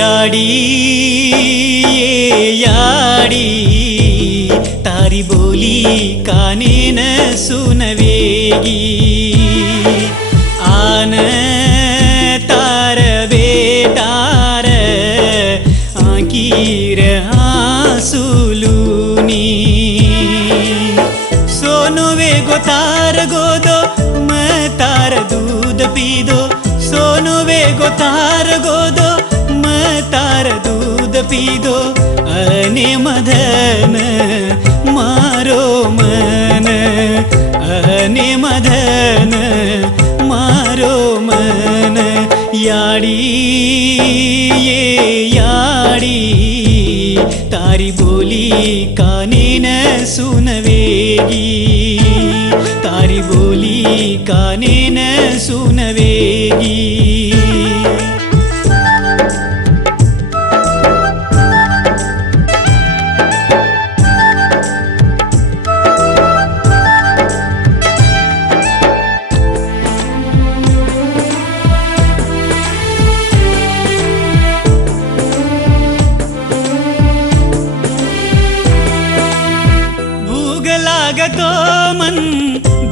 याडी याडी तारी बोली काने न सुनवेगी आन तार बेटार आंकीर आंसुलूनी सोनो वे गोतार गोदो म तार दूध पीदो सोनो वे गोतार गोदो तार दूध पीदो अने मदन मारो मन अने मदन मारो मन याडी ये याडी तारी बोली काने न सुनवेगी तारी बोली काने न सुनवेगी लागतो मन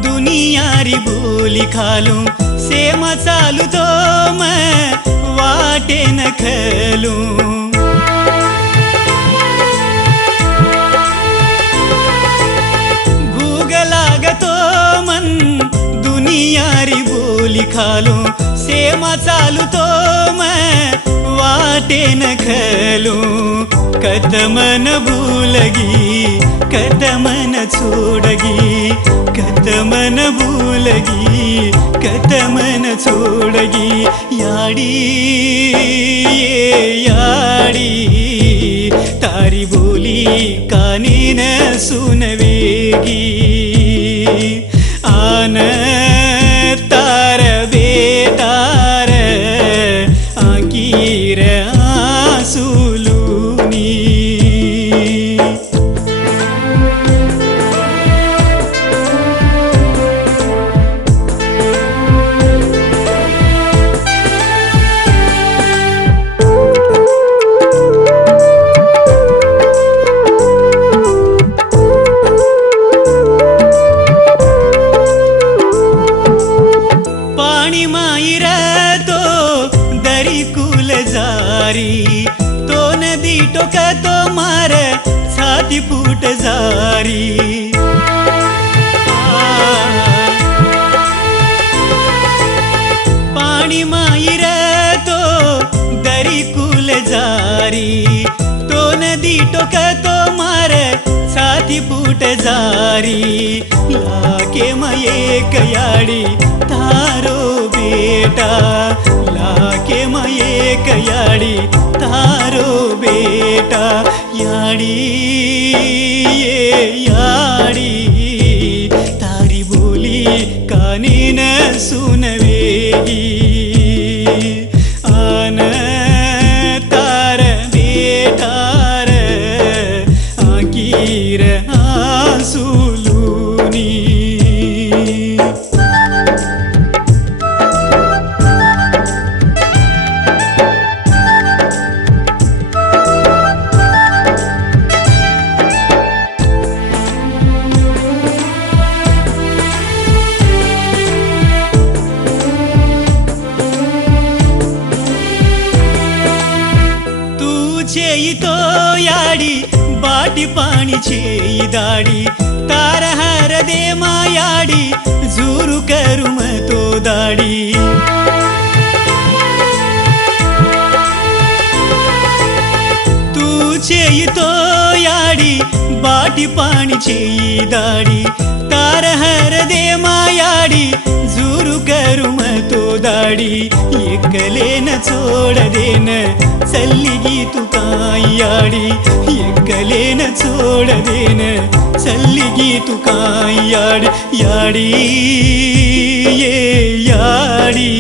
दुनियारी बोली खालूं सेमा चालू तो मैं वाटे न खलूं भूग लागतो मन दुनियारी बोली खालूं सेमा चालू तो मैं वाटे न खलूं कदमन भूलगी कदमन छोड़गी कदमन भूलगी कदमन छोड़गी याडी ये याडी तारी बोली काने न सुनवेगी आन तार बेतार आंकीर आंसुलूनी तो नदी टोका तो मारे छाती फूट जारी पानी मायर तो दरी कुल जारी तो नदी टोका तो मारे छाती फूट जारी लाके मये कयाड़ी तारो बेटा लाके मये कयाड़ी तारो बेटा याडी ये याडी तारी बोली काने न सुनवेगी आन तार बेटार आंकीर आंसुलूनी చేయి తో యాడి బాటి పాణి చేయి దాడి తార హరదే మాయాడి జూరు కరుమతో దాడి తూ చేయి తో యాడి బాటి పాణి చేయి దాడి తార హరదే మాయాడి జూరు गरुम तो दाडी एकलेन छोडदेन सल्लिगी तू कायाडी एकलेन छोडदेन सल्लिगी तू कायाडी याडी ये याडी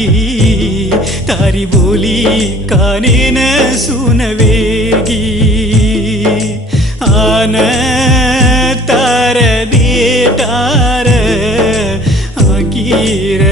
तारी बोली कानेन सुनवेगी आन तार बेटार आकीर